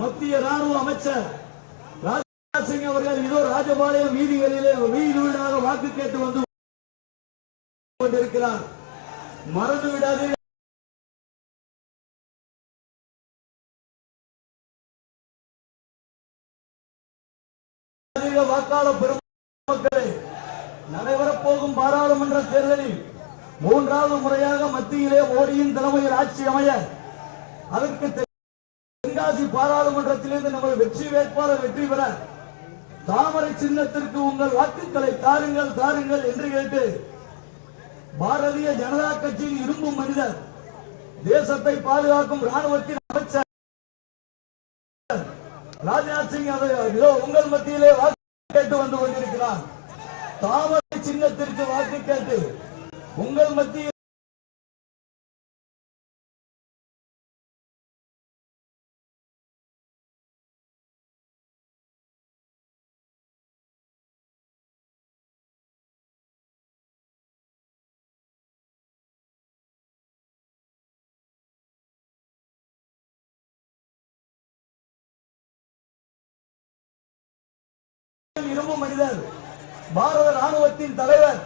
மத்திய ராணுவ அமைச்சர் ராஜ்நாத் சிங் அவர்கள் இதோ ராஜபாளையம் வீதிகளிலே வீடு வீடாக வாக்கு கேட்டு வந்து கொண்டிருக்கிறார். மறந்து விடாதீர்கள். வாக்காளர் பெருமக்களே, நடைபெறப் போகும் பாராளுமன்ற தேர்தலில் 3வது முறையாக மத்தியிலே மோடியின் தலைமையில் ஆட்சி அமைய அதற்கு தென்காசி பாராளுமன்றத்திலிருந்து நமது வெற்றி வேட்பாளர் வெற்றி பெற தாமரை சின்னத்திற்கு உங்கள் வாக்குகளை தாருங்கள் தாருங்கள் என்று கேட்டு பாரதிய ஜனதா கட்சியின் இரும்பு மனிதர், தேசத்தை பாதுகாக்கும் ராணுவத்தின் அமைச்சர் ராஜ்நாத் சிங் உங்கள் மத்தியிலே வாக்கு கேட்டு வந்து கொண்டிருக்கிறார். தாமரை சின்னத்திற்கு வாக்கு கேட்டு உங்கள் மத்தியில் இரும்பு மனிதர், பாரத ராணுவத்தின் தலைவர்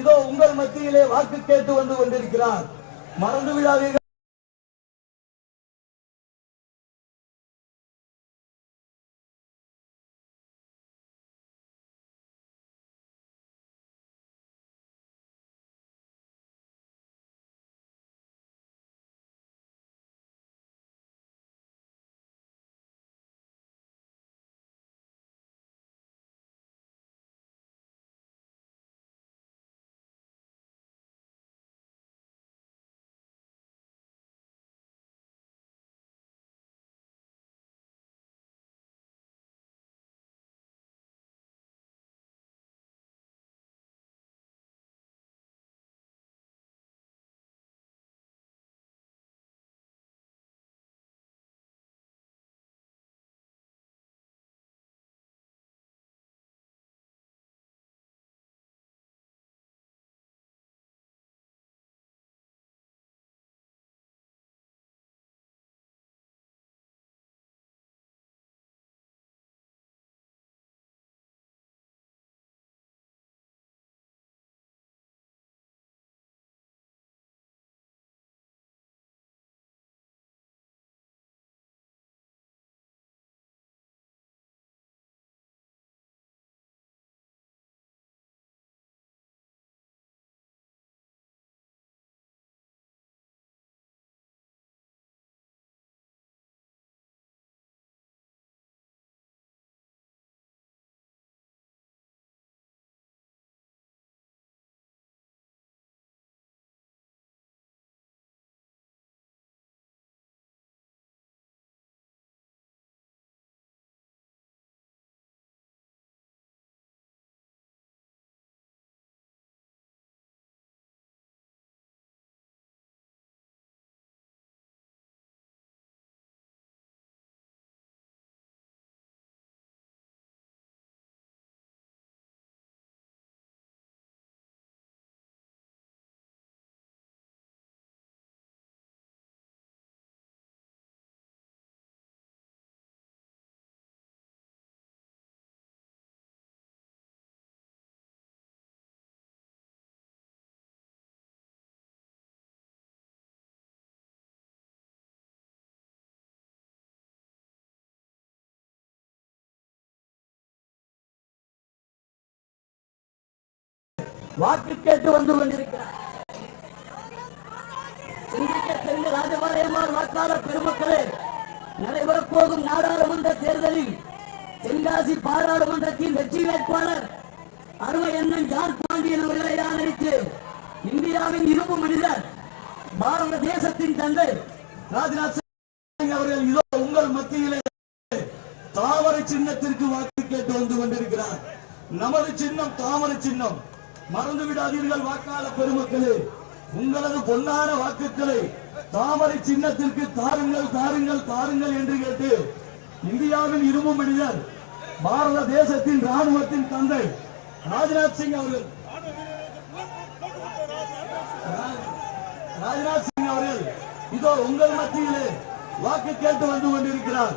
இதோ உங்கள் மத்தியிலே வாக்கு கேட்டு வந்து கொண்டிருக்கிறார். மறந்து விடாதீர்கள். வாக்கு கேட்டு வந்து கொண்டிருக்கிறார். ராஜபாளையம் வாக்காளர் பெருமக்களே, நடைபெறப் போகும் நாடாளுமன்ற தேர்தலில் தென்காசி பாராளுமன்றத்தின் வெற்றி வேட்பாளர் அருமை அண்ணன் ஜான் பாண்டியன் அவர்களை ஆதரித்து இந்தியாவின் இரும்பு மனிதர், பாரத தேசத்தின் தந்தை ராஜ்நாத் சிங் அவர்கள் இதோ உங்கள் மத்தியிலே தாமரை சின்னத்திற்கு வாக்கு கேட்டு வந்து கொண்டிருக்கிறார். நமது சின்னம் தாமரை சின்னம். மறந்து விடாதீர்கள் வாக்காளர் பெருமக்களே, உங்களது பொன்னான வாக்குகளை தாமரை சின்னத்திற்கு தாருங்கள் தாருங்கள் தாருங்கள் என்று கேட்டு இந்தியாவின் இரும்பு மனிதர், பாரத தேசத்தின் ராணுவத்தின் தந்தை ராஜ்நாத் சிங் அவர்கள் இதோ உங்கள் மத்தியிலே வாக்கு கேட்டு வந்து கொண்டிருக்கிறார்.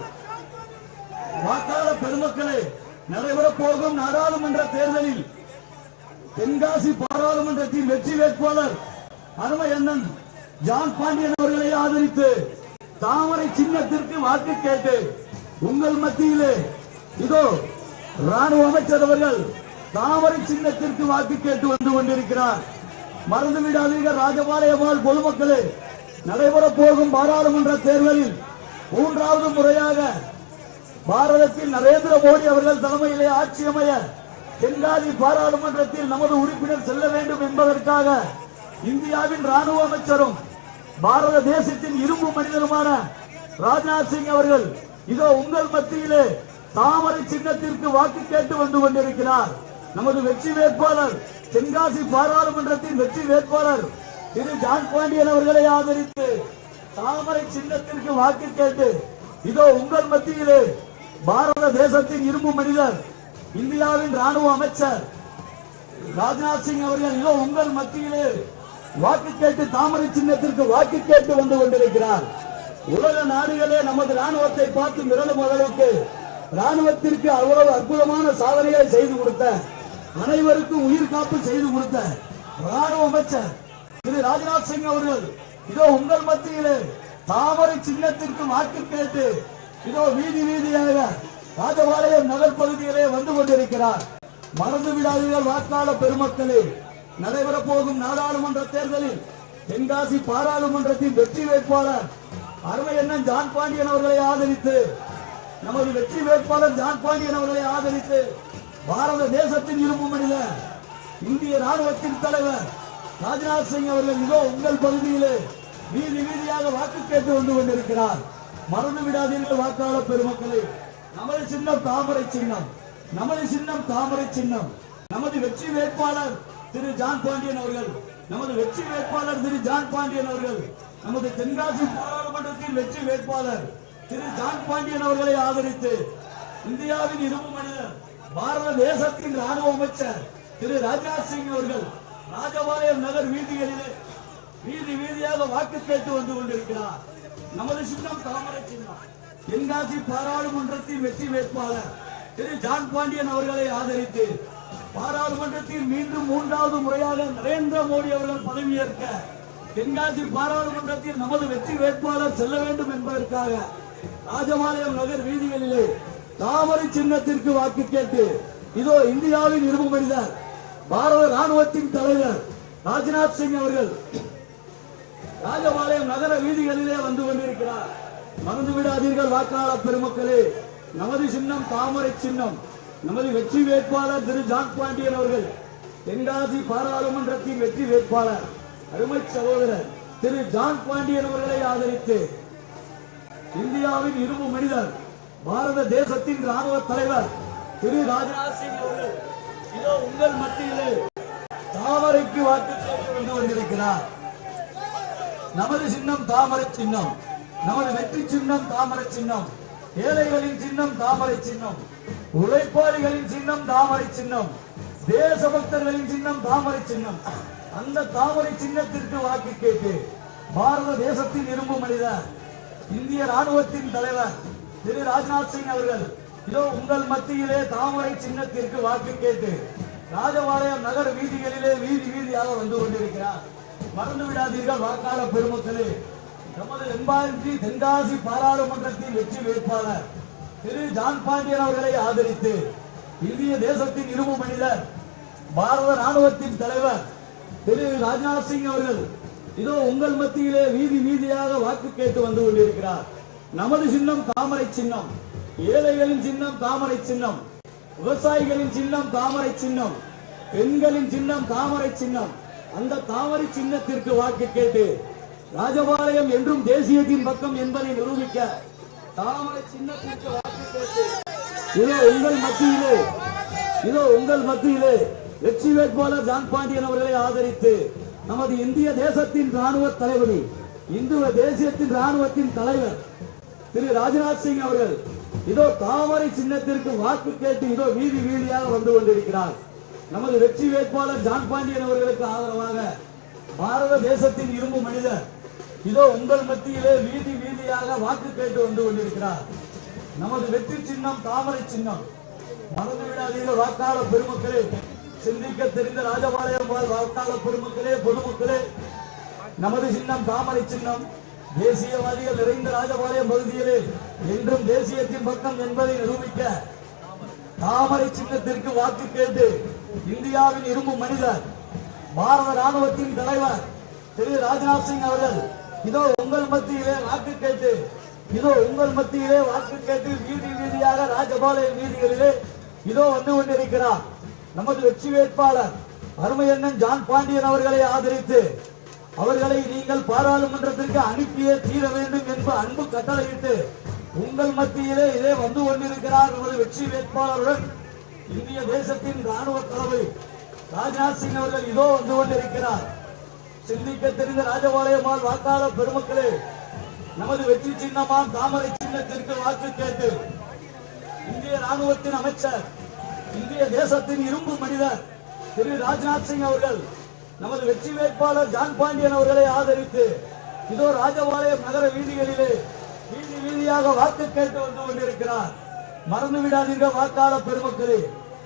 வாக்காளர் பெருமக்களே, நடைபெறப் போகும் நாடாளுமன்ற தேர்தலில் தென்காசி பாராளுமன்றத்தின் வெற்றி வேட்பாளர் அருமை அண்ணன் ஜான் பாண்டியன் அவர்களை ஆதரித்து தாமரை சின்னத்திற்கு வாக்கு கேட்டு உங்கள் மத்தியிலே இதோ ராணுவ அமைச்சர் அவர்கள் தாமரை சின்னத்திற்கு வாக்கு கேட்டு வந்து கொண்டிருக்கிறார். மறந்து விடாதீர்கள் ராஜபாளையம் பொதுமக்களே, நடைபெறப் போகும் பாராளுமன்ற தேர்தலில் 3வது முறையாக பாரதத்தில் நரேந்திர மோடி அவர்கள் தலைமையிலே ஆட்சி அமைய தென்காசி பாராளுமன்றத்தில் நமது உறுப்பினர் செல்ல வேண்டும் என்பதற்காக இந்தியாவின் ராணுவ அமைச்சரும் பாரத தேசத்தின் இரும்பு மனிதருமான ராஜ்நாத் சிங் அவர்கள் இதோ உங்கள் மத்தியிலே தாமரை சின்னத்திற்கு வாக்கு கேட்டு வந்து கொண்டிருக்கிறார். நமது வெற்றி வேட்பாளர், தென்காசி பாராளுமன்றத்தின் வெற்றி வேட்பாளர் திரு ஜான் பாண்டியன் அவர்களை ஆதரித்து தாமரை சின்னத்திற்கு வாக்கு கேட்டு இதோ உங்கள் மத்தியிலே பாரத தேசத்தின் இரும்பு மனிதர், இந்தியாவின் ராணுவ அமைச்சர் ராஜ்நாத் சிங் அவர்கள் இதோ உங்கள் மத்தியிலே வாக்கு கேட்டு தாமரை சின்னத்திற்கு வாக்கு கேட்டு வந்து கொண்டிருக்கிறார். உலக நாடுகளே நமது ராணுவத்தை பார்த்து மிரளும் அளவுக்கு ராணுவத்திற்கு அவ்வளவு அற்புதமான சாதனைகளை செய்து கொடுத்த, அனைவருக்கும் உயிர் காப்பு செய்து கொடுத்த ராணுவ அமைச்சர் திரு ராஜ்நாத் சிங் அவர்கள் இதோ உங்கள் மத்தியிலே தாமரை சின்னத்திற்கு வாக்கு கேட்டு இதோ வீதி வீதியாக ராஜபாளையம் நகர் பகுதியிலே வந்து கொண்டிருக்கிறார். மறந்து விடாதீர்கள் வாக்காளர் பெருமக்களே, நடைபெறப் போகும் நாடாளுமன்ற தேர்தலில் தென்காசி பாராளுமன்றத்தின் வெற்றி வேட்பாளர் அருமை அண்ணன் ஜான் பாண்டியன் அவர்களை ஆதரித்து நமது வெற்றி வேட்பாளர் ஜான் பாண்டியன் அவர்களை ஆதரித்து பாரத தேசத்தின் இரும்பு மனிதர், இந்திய ராணுவத்தின் தலைவர் ராஜ்நாத் சிங் அவர்கள் இதோ உங்கள் பகுதியிலே வீதி வீதியாக வாக்கு கேட்டு வந்து கொண்டிருக்கிறார். மறந்து விடாதீர்கள் வாக்காளர் பெருமக்களே, நமது சின்னம் தாமரை சின்னம், நமது சின்னம் தாமரை சின்னம். நமது வெற்றி வேட்பாளர் திரு ஜான் பாண்டியன் அவர்கள், நமது வெற்றி வேட்பாளர் திரு ஜான் பாண்டியன் அவர்கள், நமது தென்காசி பாராளுமன்றத்தின் வெற்றி வேட்பாளர் திரு ஜான் பாண்டியன் அவர்களை ஆதரித்து இந்தியாவின் இரும்பு மனிதர், பாரத தேசத்தின் ராணுவ அமைச்சர் திரு ராஜ்நாத் சிங் அவர்கள் ராஜபாளையம் நகர் வீதிகளிலே வீதி வீதியாக வாக்கு கேட்டு வந்து கொண்டிருக்கிறார். நமது சின்னம் தாமரை சின்னம். தென்காசி பாராளுமன்றத்தின் வெற்றி வேட்பாளர் திரு ஜான் பாண்டியன் அவர்களை ஆதரித்து பாராளுமன்றத்தில் மீண்டும் 3வது முறையாக நரேந்திர மோடி அவர்கள் பதவியேற்க தென்காசி பாராளுமன்றத்தில் நமது வெற்றி வேட்பாளர் செல்ல வேண்டும் என்பதற்காக ராஜபாளையம் நகர் வீதிகளிலே தாமரை சின்னத்திற்கு வாக்கு கேட்டு இதோ இந்தியாவின் இரும்பு மனிதர், பாரத ராணுவத்தின் தலைவர் ராஜ்நாத் சிங் அவர்கள் ராஜபாளையம் நகர வீதிகளிலே வந்து கொண்டிருக்கிறார். மறந்து விடாதீர்கள் வாக்காளர் பெருமக்களே, நமது சின்னம் தாமரை சின்னம். நமது வெற்றி வேட்பாளர் திரு ஜான் பாண்டியன் அவர்கள் தென்காசி பாராளுமன்றத்தின் வெற்றி வேட்பாளர் அருமை சகோதரர் திரு ஜான் பாண்டியன் அவர்களை ஆதரித்து இந்தியாவின் இரும்பு மனிதர், பாரத தேசத்தின் ராணுவ தலைவர் திரு ராஜ்நாத் சிங் அவர்கள் இதோ உங்கள் மத்தியிலே தாமரைக்கு வாக்கு கேட்டு வந்து கொண்டிருக்கிறார். நமது சின்னம் தாமரை சின்னம், நமது வெற்றி சின்னம் தாமரை சின்னம், ஏழைகளின் சின்னம் தாமரை சின்னம், உழைப்பாளிகளின் சின்னம் தாமரை சின்னம், தேசபக்தர்களின் சின்னம் தாமரை சின்னம். அந்த தாமரை சின்னத்திற்கு வாக்கு கேட்டு பாரத தேசத்தின் இரும்பு மனிதர், இந்திய ராணுவத்தின் தலைவர் திரு ராஜ்நாத் சிங் அவர்கள் இதோ உங்கள் மத்தியிலே தாமரை சின்னத்திற்கு வாக்கு கேட்டு ராஜபாளையம் நகர் வீதிகளிலே வீதி வீதியாக வந்து கொண்டிருக்கிறார். மறந்து விடாதீர்கள் வாக்காளர் பெருமக்களே, நமது தென்காசி பாராளுமன்றத்தின் வெற்றி வேட்பாளர் திரு ஜான் பாண்டியன் அவர்களை ஆதரித்து இந்திய தேசத்தின் இரும்பு மனிதர், பாரத ராணுவத்தின் தலைவர் திரு ராஜ்நாத் சிங் அவர்கள் இதோ உங்கள் மத்தியிலே வீதி வீதியாக வாக்கு கேட்டு வந்து கொண்டிருக்கிறார். நமது சின்னம் தாமரை சின்னம், ஏழைகளின் சின்னம் தாமரை சின்னம், விவசாயிகளின் சின்னம் தாமரை சின்னம், பெண்களின் சின்னம் தாமரை சின்னம். அந்த தாமரை சின்னத்திற்கு வாக்கு கேட்டு ராஜபாளையம் என்றும் தேசியத்தின் பக்கம் என்பதை நிரூபிக்க தாமரை சின்னத்திற்கு வாக்கு கேட்டு இதோ உங்கள் மத்தியிலே இதோ உங்கள் மத்தியிலே வெற்றி வேட்பாளர் ஜான் பாண்டியன் அவர்களை ஆதரித்து நமது இந்திய தேசத்தின் ராணுவ தளபதி, இந்து தேசியத்தின் ராணுவத்தின் தலைவர் திரு ராஜ்நாத் சிங் அவர்கள் இதோ தாமரை சின்னத்திற்கு வாக்கு கேட்டு இதோ வீதி வீதியாக வந்து கொண்டிருக்கிறார். நமது வெற்றி வேட்பாளர் ஜான் பாண்டியன் அவர்களுக்கு ஆதரவாக பாரத தேசத்தின் இரும்பு மனிதர் இதோ உங்கள் மத்தியிலே வீதி வீதியாக வாக்கு கேட்டு வந்து கொண்டிருக்கிறார். நமது வெற்றி சின்னம் தாமரை சின்னம். மறந்து விடாதீர்கள் வாக்காளர் பெருமக்களே, சிந்திக்க தெரிந்த ராஜபாளையம் வாக்காளர் பெருமக்களே, பொதுமக்களே, நமது சின்னம் தாமரை சின்னம். தேசியவாதிகள் நிறைந்த ராஜபாளையம் பகுதியிலே என்றும் தேசியத்தின் பக்கம் என்பதை நிரூபிக்க தாமரை சின்னத்திற்கு வாக்கு கேட்டு இந்தியாவின் இரும்பு மனிதர் பாரத ராணுவத்தின் தலைவர் திரு ராஜ்நாத் சிங் அவர்கள் இதோ உங்கள் மத்தியிலே வாக்கு கேட்டு வீதி வீதியாக ராஜபாளையம் வீதிகளிலே இதோ வந்து கொண்டிருக்கிறார். நமது வெற்றி வேட்பாளர் அருமை அண்ணன் ஜான் பாண்டியன் அவர்களை ஆதரித்து அவர்களை நீங்கள் பாராளுமன்றத்திற்கு அனுப்பியே தீர வேண்டும் என்று அன்பு கட்டளையிட்டு உங்கள் மத்தியிலே இதே வந்து கொண்டிருக்கிறார். நமது வெற்றி வேட்பாளருடன் இந்திய தேசத்தின் ராணுவ தளபதி ராஜ்நாத் சிங் அவர்கள் இதோ வந்து கொண்டிருக்கிறார். சிந்திக்க தெரிந்த ராஜபாளையமால் வாக்காளர் பெருமக்களே, நமது வெற்றி சின்னமாம் தாமரை சின்னத்திற்கு வாக்கு கேட்டு இந்திய ராணுவத்தின் அமைச்சர், இந்திய தேசத்தின் இரும்பு மனிதர் திரு ராஜ்நாத் சிங் அவர்கள் நமது வெற்றி வேட்பாளர் ஜான் பாண்டியன் அவர்களை ஆதரித்து இதோ ராஜபாளையம் நகர வீதிகளிலே வீதி வீதியாக வாக்கு கேட்டு வந்து கொண்டிருக்கிறார். மறந்து விடாதீர்கள் வாக்காளர் பெருமக்களே,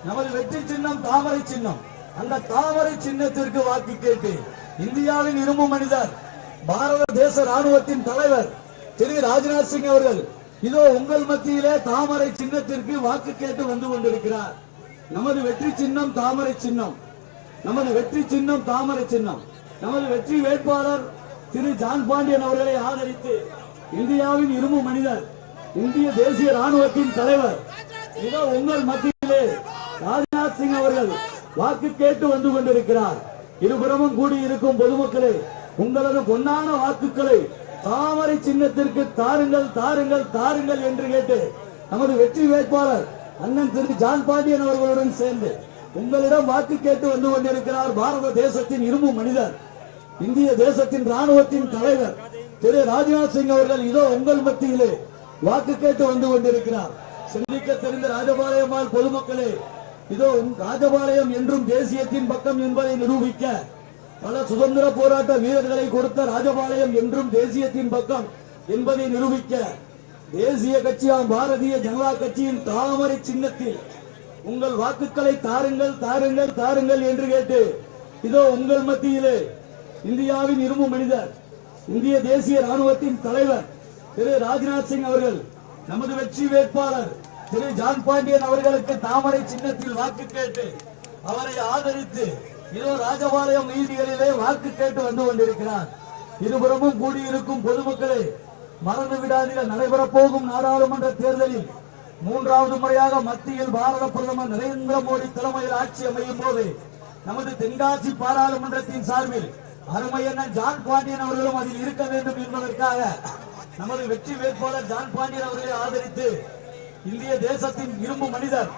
நமது வெற்றி சின்னம் தாமரை சின்னம். அந்த தாமரை சின்னத்திற்கு வாக்கு கேட்டு இந்தியாவின் இரும்பு மனிதர் பாரத தேச ராணுவத்தின் தலைவர் திரு ராஜ்நாத் சிங் அவர்கள் இதோ உங்கள் மத்தியிலே தாமரை சின்னத்திற்கு வாக்கு கேட்டு வந்து கொண்டிருக்கிறார். நமது வெற்றி சின்னம் தாமரை சின்னம். நமது வெற்றி சின்னம் தாமரை சின்னம். நமது வெற்றி வேட்பாளர் திரு ஜான் பாண்டியன் அவர்களை ஆதரித்து இந்தியாவின் இரும்பு மனிதர், இந்திய தேசிய ராணுவத்தின் தலைவர் இதோ உங்கள் மத்தியிலே ராஜ்நாத் சிங் அவர்கள் வாக்கு கேட்டு வந்து கொண்டிருக்கிறார். இருபுறமும் கூடியிருக்கும் பொதுமக்களே, உங்களது பொன்னான வாக்குகளை தாமரை சின்னத்திற்கு தாருங்கள் தாருங்கள் தாருங்கள் என்று கேட்டு நமது வெற்றி வேட்பாளர் அண்ணன் திரு ஜான் பாண்டியன் அவர்களுடன் சேர்ந்து உங்களிடம் வாக்கு கேட்டு வந்து கொண்டிருக்கிறார் பாரத தேசத்தின் இரும்பு மனிதர், இந்திய தேசத்தின் ராணுவத்தின் தலைவர் திரு ராஜ்நாத் சிங் அவர்கள் இதோ உங்கள் மத்தியிலே வாக்கு கேட்டு வந்து கொண்டிருக்கிறார். சிந்திக்க தெரிந்த ராஜபாளையமால் பொதுமக்களே, இதோ ராஜபாளையம் என்றும் தேசியத்தின் பக்கம் என்பதை நிரூபிக்க பல சுதந்திர போராட்ட வீரர்களை கொடுத்த ராஜபாளையம் என்றும் தேசியத்தின் பக்கம் என்பதை நிரூபிக்க தேசிய கட்சியாம் பாரதிய ஜனதா கட்சியின் தாமரை சின்னத்தில் உங்கள் வாக்குகளை தாருங்கள் தாருங்கள் தாருங்கள் என்று கேட்டு இதோ உங்கள் மத்தியிலே இந்தியாவின் இரும்பு மனிதர், இந்திய தேசிய ராணுவத்தின் தலைவர் திரு ராஜ்நாத் சிங் அவர்கள் நமது வெற்றி வேட்பாளர் திரு ஜான் பாண்டியன் அவர்களுக்கு தாமரை சின்னத்தில் வாக்கு கேட்டு அவரை ஆதரித்து இதோ ராஜபாளையம் வீதிகளிலே வாக்கு கேட்டு வந்து கொண்டிருக்கிறார். இருபுறமும் கூடியிருக்கும் பொதுமக்களே, மறந்து விடாதீர்கள், நடைபெறப் போகும் நாடாளுமன்ற தேர்தலில் மூன்றாவது முறையாக மத்தியில் பாரத பிரதமர் நரேந்திர மோடி தலைமையில் ஆட்சி அமையும் போது நமது தென்காசி பாராளுமன்றத்தின் சார்பில் அருமையான ஜான் பாண்டியன் அவர்களும் அதில் இருக்க வேண்டும் என்பதற்காக நமது வெற்றி வேட்பாளர் ஜான் பாண்டியன் அவர்களை ஆதரித்து இந்திய தேசத்தின் இரும்பு மனிதர்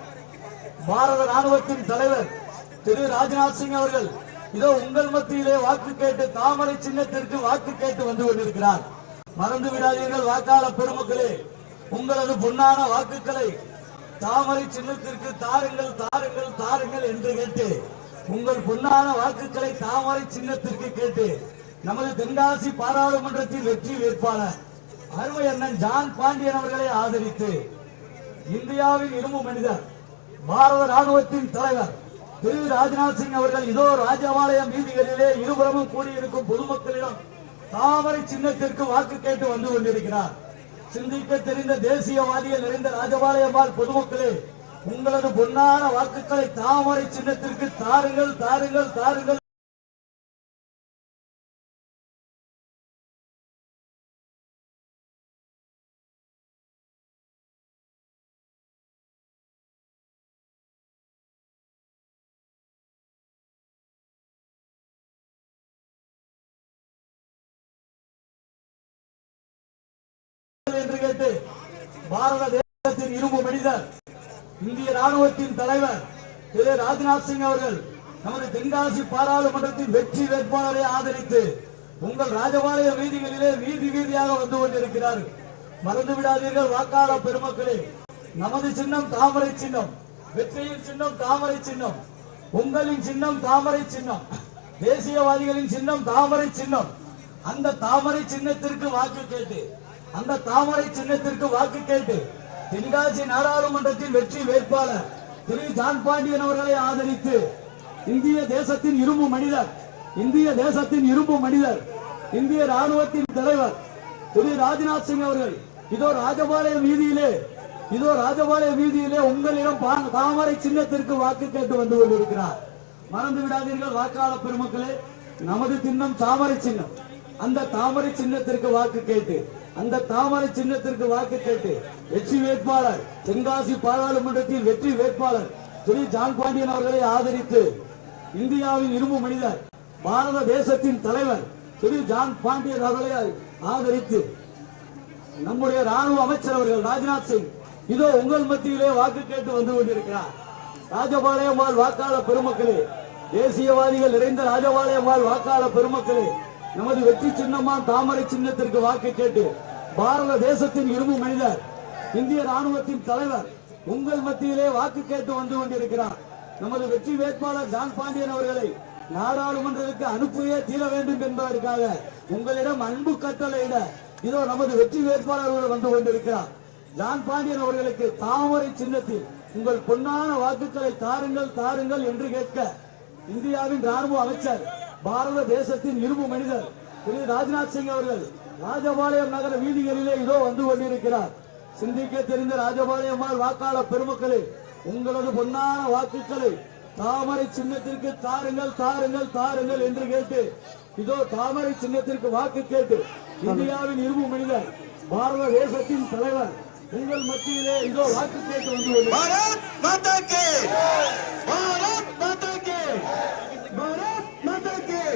பாரத ராணுவத்தின் தலைவர் திரு ராஜ்நாத் சிங் அவர்கள் இதோ உங்கள் மத்தியிலே வாக்கு கேட்டு தாமரை சின்னத்திற்கு வாக்கு கேட்டு வந்து கொண்டிருக்கிறார். மறந்து விடாதீர்கள் வாக்காளர் பெருமக்களே, உங்களது பொன்னான வாக்குகளை தாமரை சின்னத்திற்கு தாருங்கள் தாருங்கள் தாருங்கள் என்று கேட்டு உங்கள் பொன்னான வாக்குகளை தாமரை சின்னத்திற்கு கேட்டு நமது தென்காசி பாராளுமன்றத்தில் வெற்றி வேட்பாளர் அருமை அண்ணன் ஜான் பாண்டியன் அவர்களை ஆதரித்து இந்தியாவின் இரும்பு மனிதர் பாரத ராணுவத்தின் தலைவர் திரு ராஜ்நாத் சிங் அவர்கள் இதோ ராஜபாளையம் வீதிகளிலே இருபுறமும் கூடியிருக்கும் பொதுமக்களிடம் தாமரை சின்னத்திற்கு வாக்கு கேட்டு வந்து கொண்டிருக்கிறார். சிந்திக்க தெரிந்த தேசியவாதிகள் நிறைந்த ராஜபாளையமால் பொதுமக்களே, உங்களது பொன்னான வாக்குகளை தாமரை சின்னத்திற்கு தாருங்கள் தாருங்கள் தாருங்கள் என்று கேட்டு பாரத தேசத்தின் இரும்பு மனிதர், இந்திய ராணுவத்தின் தலைவர் திரு ராஜ்நாத் சிங் அவர்கள் நமது தென்காசி பாராளுமன்றத்தின் வெற்றி வேட்பாளரை ஆதரித்து உங்கள் ராஜபாளைய வீதிகளிலே வீதி வீதியாக வந்து கொண்டிருக்கிறார்கள். மறந்து விடாதீர்கள் வாக்காளர் பெருமக்களே, நமது சின்னம் தாமரை சின்னம், வெற்றியின் சின்னம் தாமரை சின்னம், உங்களின் சின்னம் தாமரை சின்னம், தேசியவாதிகளின் சின்னம் தாமரை சின்னம். அந்த தாமரை சின்னத்திற்கு வாக்கு கேட்டு தென்காசி நாடாளுமன்றத்தின் வெற்றி வேட்பாளர் திரு ஜான் பாண்டியன் அவர்களை ஆதரித்து இந்திய தேசத்தின் இரும்பு மனிதர் இந்திய ராணுவத்தின் தலைவர் திரு ராஜ்நாத் சிங் அவர்கள் இதோ ராஜபாளையம் வீதியிலே உங்களிடம் தாமரை சின்னத்திற்கு வாக்கு கேட்டு வந்து கொண்டிருக்கிறார். மறந்து விடாதீர்கள் வாக்காளர் பெருமக்களே, நமது சின்னம் தாமரை சின்னம். அந்த தாமரை சின்னத்திற்கு வாக்கு கேட்டு வெற்றி வேட்பாளர் தென்காசி பாராளுமன்றத்தில் வெற்றி வேட்பாளர் திரு ஜான் பாண்டியன் அவர்களை ஆதரித்து இந்தியாவின் இரும்பு மனிதர் பாரத தேசத்தின் தலைவர் திரு ஜான் பாண்டியன் அவர்களை ஆதரித்து நம்முடைய ராணுவ அமைச்சர் அவர்கள் ராஜ்நாத் சிங் இதோ உங்கள் மத்தியிலே வாக்கு கேட்டு வந்து கொண்டிருக்கிறார். ராஜபாளையம் வாக்காளர் பெருமக்களே, தேசியவாதிகள் நிறைந்த ராஜபாளையம் வாக்காளர் பெருமக்களே, நமது வெற்றி சின்னமான தாமரை சின்னத்திற்கு வாக்கு கேட்டு பாரத தேசத்தின் இரும்பு மனிதர் இந்திய ராணுவத்தின் தலைவர் உங்கள் மத்தியிலே வாக்கு கேட்டு வந்து கொண்டிருக்கிறார். நமது வெற்றி வேட்பாளர் ஜான் பாண்டியன் அவர்களை நாடாளுமன்றத்திற்கு அனுப்பியே தீர வேண்டும் என்பதற்காக உங்களிடம் அன்பு கட்டளையிட இதோ நமது வெற்றி வேட்பாளர்கள் வந்து கொண்டிருக்கிறார். ஜான் பாண்டியன் அவர்களுக்கு தாமரை சின்னத்தில் உங்கள் பொன்னான வாக்குகளை தாருங்கள் என்று கேட்க இந்தியாவின் ராணுவ அமைச்சர் பாரத தேசத்தின் இரும்பு மனிதர் திரு ராஜ்நாத் சிங் அவர்கள் ராஜபாளையம் நகர வீதிகளிலே இதோ வந்து கொண்டிருக்கிறார். சிந்திக்க தெரிந்த ராஜபாளையம் வாக்காளர் பெருமக்களே, உங்களது பொன்னான வாக்குகளை தாமரை சின்னத்திற்கு தாருங்கள் என்று கேட்டு இதோ தாமரை சின்னத்திற்கு வாக்கு கேட்டு இந்தியாவின் இரும்பு மனிதர் பாரத தேசத்தின் தலைவர் உங்கள் மத்தியிலே இதோ வாக்கு கேட்டு வந்து பாரத் மாதா கி வந்தே பாரத் மாதா கி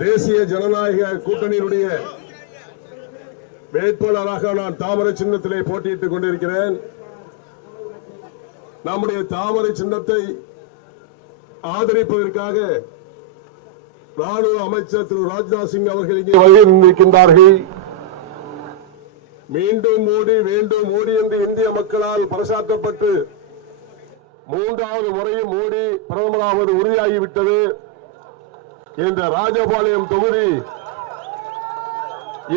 தேசிய ஜனநாயக கூட்டணியினுடைய வேட்பாளராக நான் தாமரை சின்னத்திலே போட்டியிட்டுக் கொண்டிருக்கிறேன். நம்முடைய தாமரை சின்னத்தை ஆதரிப்பதற்காக ராணுவ அமைச்சர் திரு ராஜ்நாத் சிங் அவர்கள் இங்கே வருகின்றார்கள். மீண்டும் மோடி வேண்டும் மோடி என்று இந்திய மக்களால் பறைசாற்றப்பட்டு 3வது முறையும் மோடி பிரதமராவது உறுதியாகிவிட்டது. இந்த ராஜபாளையம் தொகுதி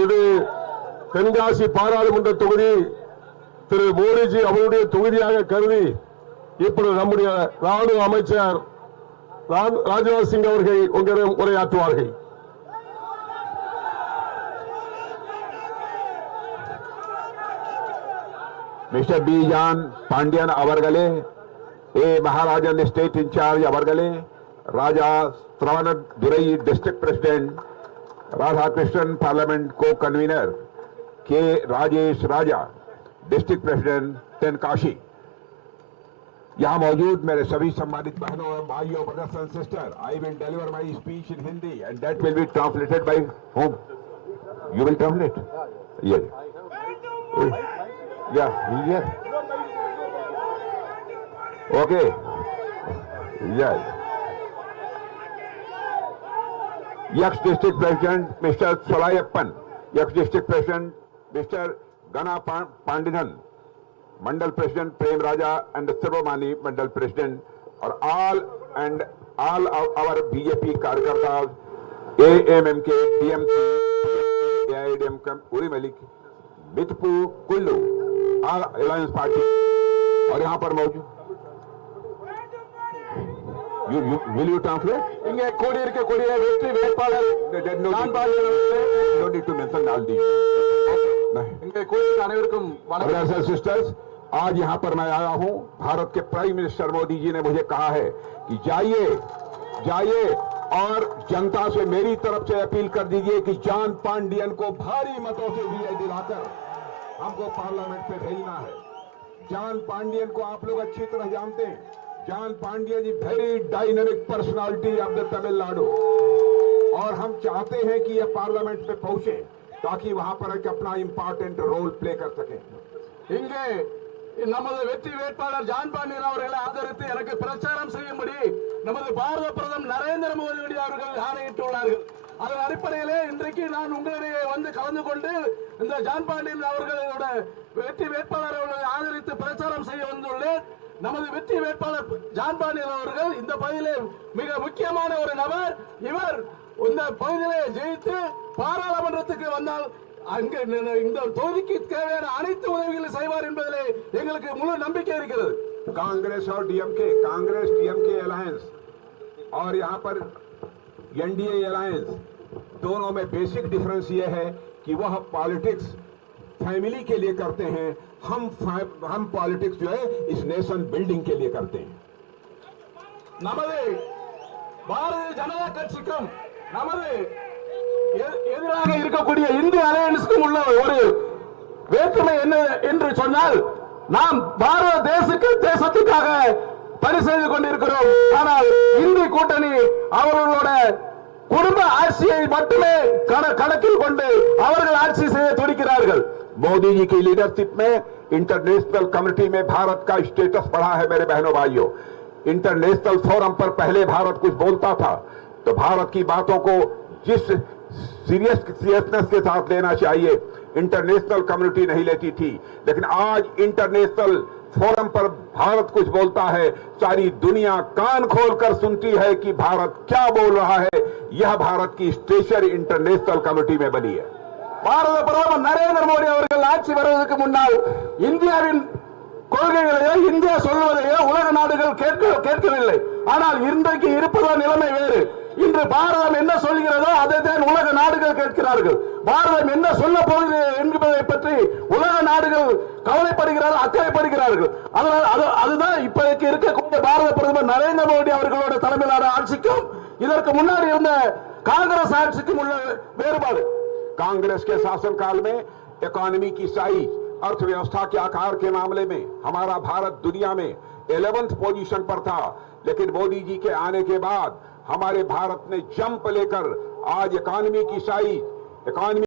இது தென்காசி பாராளுமன்ற தொகுதி திரு மோடிஜி அவருடைய தொகுதியாக கருதி இப்பொழுது நம்முடைய ராணுவ அமைச்சர் ராஜ்நாத் சிங் அவர்கள் உங்களிடம் உரையாற்றுவார்கள். மிஸ்டர் பி ஜான் பாண்டியன் அவர்களே, மகாராஜன் ஸ்டேட் இன்சார்ஜ் அவர்களே, ராஜா Durai District President, Radhakrishnan Parliament Co-Convener, K. Rajesh Raja, District President, Tenkashi. यहाँ मौजूद मेरे सभी सम्मानित बहनों एवं भाइयों, brothers and sisters, I will deliver my speech in Hindi and that will be translated by whom? You will translate? Yes. Yeah, yes. Okay. Yes. Ex-District President Mr. Solayappan, ex-District President Mr. Gana Pandinan, Mandal President Prem Raja and Sirvamani Mandal President, or all our BJP Karyakartas, AMMK, TMC, AIDMK, Uri Malik, Mitpu, Kullu, all Alliance Party, और यहाँ पर मौजूद will you translate? இங்கே கூடியிருக்கக்கூடிய வெற்றி வேட்பாளர் John Pandian அவர்களே, no need to mention all these. இங்கே கூடியிருக்க அனைவருக்கும் brothers and sisters, आज यहां पर मैं आया हूं, भारत के प्राइम मिनिस्टर मोदी जी ने मुझे कहा है कि जाइए और जनता से मेरी तरफ से अपील कर दीजिए कि जॉन पांडियन को भारी मतों से विजय दिलाकर हमको पार्लियामेंट पे भेजना है। जॉन पांडियन को आप लोग अच्छी तरह जानते हैं। John Pandian is very dynamic personality of the Tamil Nadu, और हम चाहते हैं कि यह पार्लियामेंट में पहुंचे ताकि वहां पर एक अपना इंपॉर्टेंट रोल प्ले कर सके। இங்கே நமது வெற்றி வேட்பாளர் ஜான் பாண்டியன் அவர்களை ஆதரித்து எனக்கு பிரச்சாரம் செய்யும்படி நமது பாரத பிரதமர் நரேந்திர மோடி அவர்கள் ஆணையிட்டுள்ளார்கள். அதன் அடிப்படையிலே இன்றைக்கு நான் உங்களிடையே வந்து கலந்து கொண்டு இந்த ஜான் பாண்டியன் அவர்களோட வெற்றி வேட்பாளர் அவர்களை ஆதரித்து பிரச்சாரம் செய்ய வந்துள்ளேன். நமது வெற்றி வேட்பாளர் ஜான் பாண்டியன் அவர்கள் இந்த பகுதியிலே மிக முக்கியமான ஒரு நபர். இவர் இந்த பகுதியிலே ஜெயித்து பாராளுமன்றத்துக்கு வந்தால் அங்கு இந்த தொகுதிக்கு தேவையான அனைத்து உதவிகளை செய்வார் என்பதிலே எங்களுக்கு முழு நம்பிக்கை இருக்கிறது. कांग्रेस और डीएमके, कांग्रेस डीएमके अलायंस और यहाँ पर एनडीए अलायंस, दोनों में बेसिक डिफरेंस ये है कि वह पॉलिटिक्स फैमिली के लिए करते हैं, हम पॉलिटिक्स जो है इस नेशन बिल्डिंग के लिए करते हैं. நமது பாரதிய ஜனதா கட்சிக்கும் நமது எதிராக இருக்கக்கூடிய இந்திய அலையன்ஸுக்கும் உள்ள ஒரு வேற்றுமை என்ன என்று சொன்னால், நாம் பாரத தேசத்துக்காக பணி செய்து கொண்டிருக்கிறோம். ஆனால் இந்திய கூட்டணி அவர்களோட குடும்ப ஆட்சியை மட்டுமே கணக்கில் கொண்டு அவர்கள் ஆட்சி செய்ய துடிக்கிறார்கள். मोदी जी की लीडरशिप में इंटरनेशनल कम्युनिटी में भारत का स्टेटस बढ़ा है. मेरे बहनों भाइयों, इंटरनेशनल फोरम पर पहले भारत कुछ बोलता था तो भारत की बातों को जिस सीरियसनेस के साथ लेना चाहिए इंटरनेशनल कम्युनिटी नहीं लेती थी, लेकिन आज इंटरनेशनल फोरम पर भारत कुछ बोलता है, सारी दुनिया कान खोलकर सुनती है कि भारत क्या बोल रहा है. यह भारत की स्टेचर इंटरनेशनल कम्युनिटी में बनी है. பாரத பிரதமர் நரேந்திர மோடி அவர்கள் ஆட்சி வருவதற்கு முன்னால் இந்தியாவின் கொள்கைகளையோ இந்தியா சொல்வதையோ உலக நாடுகள் கேட்கவில்லை. ஆனால் இன்றைக்கு இருப்பதோ நிலைமை வேறு. இன்று பாரதம் என்ன சொல்கிறதோ அதைத்தான் உலக நாடுகள் கேட்கிறார்கள். பாரதம் என்ன சொல்ல போகிறது என்பதை பற்றி உலக நாடுகள் கவலைப்படுகிறார்கள், அக்கறைப்படுகிறார்கள். அதுதான் இப்போதைக்கு இருக்கக்கூடிய பாரத பிரதமர் நரேந்திர மோடி அவர்களோட தலைமையிலான ஆட்சிக்கும் இதற்கு முன்னாடி இருந்த காங்கிரஸ் ஆட்சிக்கும் உள்ள வேறுபாடு. कांग्रेस के शासनकाल में इकोनॉमी की साइज, अर्थव्यवस्था के आकार के मामले में हमारा भारत दुनिया में 11th पोजीशन पर था, लेकिन मोदी जी के आने के बाद हमारे भारत ने जंप लेकर आज इकोनॉमी की साइज, इकोनॉमी